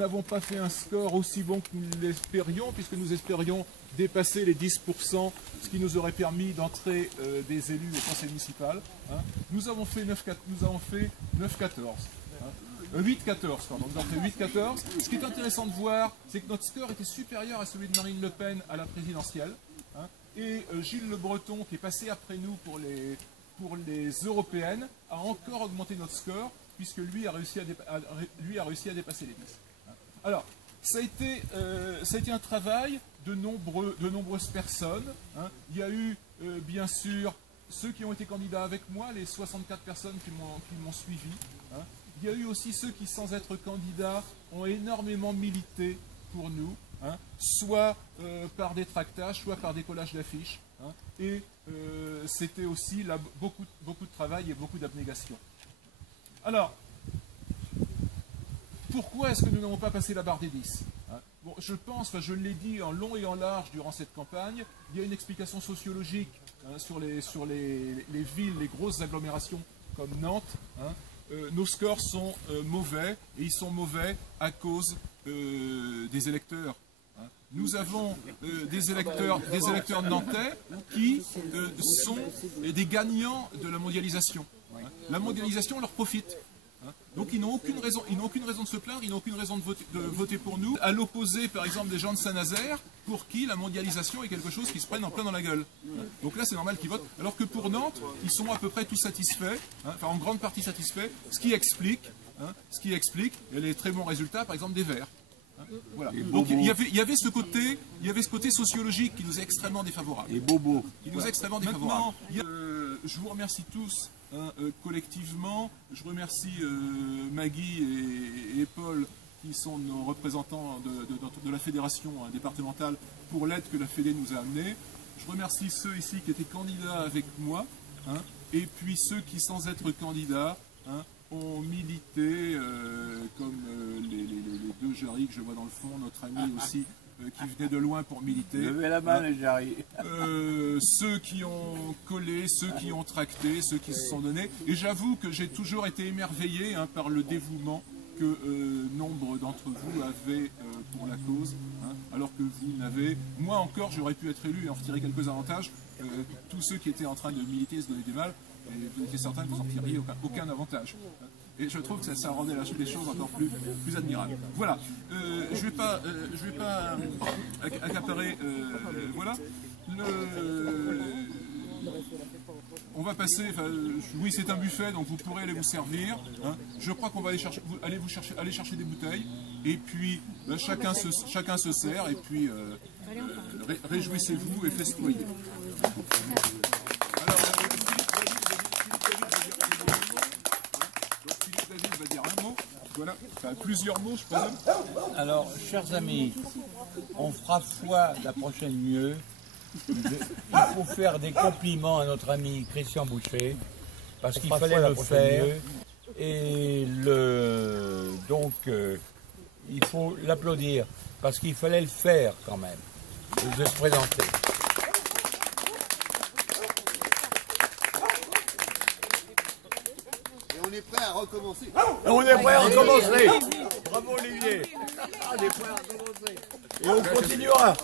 n'avons pas fait un score aussi bon que nous l'espérions, puisque nous espérions dépasser les 10%, ce qui nous aurait permis d'entrer des élus au conseil municipal. Hein. Nous avons fait 9-14. 8-14, pardon. Nous avons fait 8-14. Ce qui est intéressant de voir, c'est que notre score était supérieur à celui de Marine Le Pen à la présidentielle. Hein. Et Gilles Le Breton, qui est passé après nous pour les européennes, a encore augmenté notre score, puisque lui a réussi à dépasser les 10. Hein. Alors, ça a été un travail de nombreuses personnes. Hein. Il y a eu, bien sûr, ceux qui ont été candidats avec moi, les 64 personnes qui m'ont suivi. Hein. Il y a eu aussi ceux qui, sans être candidats, ont énormément milité pour nous, hein, soit par des tractages, soit par des collages d'affiches. Hein, et c'était aussi là, beaucoup de travail et beaucoup d'abnégation. Alors, pourquoi est-ce que nous n'avons pas passé la barre des 10 ? Hein, bon, je pense, je l'ai dit en long et en large durant cette campagne, il y a une explication sociologique hein, sur les villes, les grosses agglomérations comme Nantes. Hein, nos scores sont mauvais, et ils sont mauvais à cause des électeurs. Hein. Nous avons des électeurs nantais qui sont des gagnants de la mondialisation. Hein. La mondialisation leur profite. Hein. Donc ils n'ont aucune raison de se plaindre, ils n'ont aucune raison de voter pour nous. À l'opposé, par exemple, des gens de Saint-Nazaire, pour qui la mondialisation est quelque chose qui se prenne en plein dans la gueule. Donc là, c'est normal qu'ils votent. Alors que pour Nantes, ils sont à peu près tous satisfaits, hein, enfin en grande partie satisfaits, ce qui explique les très bons résultats, par exemple, des Verts. Hein, voilà. Donc il y avait ce côté sociologique qui nous est extrêmement défavorable. Et Bobo. Qui nous est extrêmement défavorable. Maintenant, je vous remercie tous. Hein, collectivement, je remercie Maggie et Paul qui sont nos représentants de la fédération hein, départementale pour l'aide que la Fédé nous a amenée. Je remercie ceux ici qui étaient candidats avec moi hein, et puis ceux qui, sans être candidats, hein, ont milité comme les deux Jarry que je vois dans le fond, notre ami aussi qui venait de loin pour militer. Levez la main, les Jarry. Ceux qui ont collé, ceux qui ont tracté, ceux qui se sont donnés. Et j'avoue que j'ai toujours été émerveillé hein, par le dévouement que nombre d'entre vous avaient pour la cause, hein, alors que vous n'avez... Moi encore, j'aurais pu être élu et en retirer quelques avantages. Tous ceux qui étatais en train de militer et se donner du mal, et vous étiez certain que vous n'en tiriez aucun avantage. Et je trouve que ça rendait les choses encore plus admirables. Voilà. Je vais pas accaparer. Voilà. On va passer. Oui, c'est un buffet, donc vous pourrez aller vous servir. Hein. Je crois qu'on va aller chercher des bouteilles. Et puis chacun se sert. Et puis réjouissez-vous et festoyez. Alors, David va dire un mot. Voilà, enfin, plusieurs mots, je présume. Alors, chers amis, on fera foi la prochaine mieux. Il faut faire des compliments à notre ami Christian Boucher, parce qu'il fallait le faire. Et donc, il faut l'applaudir, parce qu'il fallait le faire quand même, de se présenter. On est prêt à recommencer. On est prêt à recommencer. Bravo Olivier. On est prêt à recommencer. Et on continuera.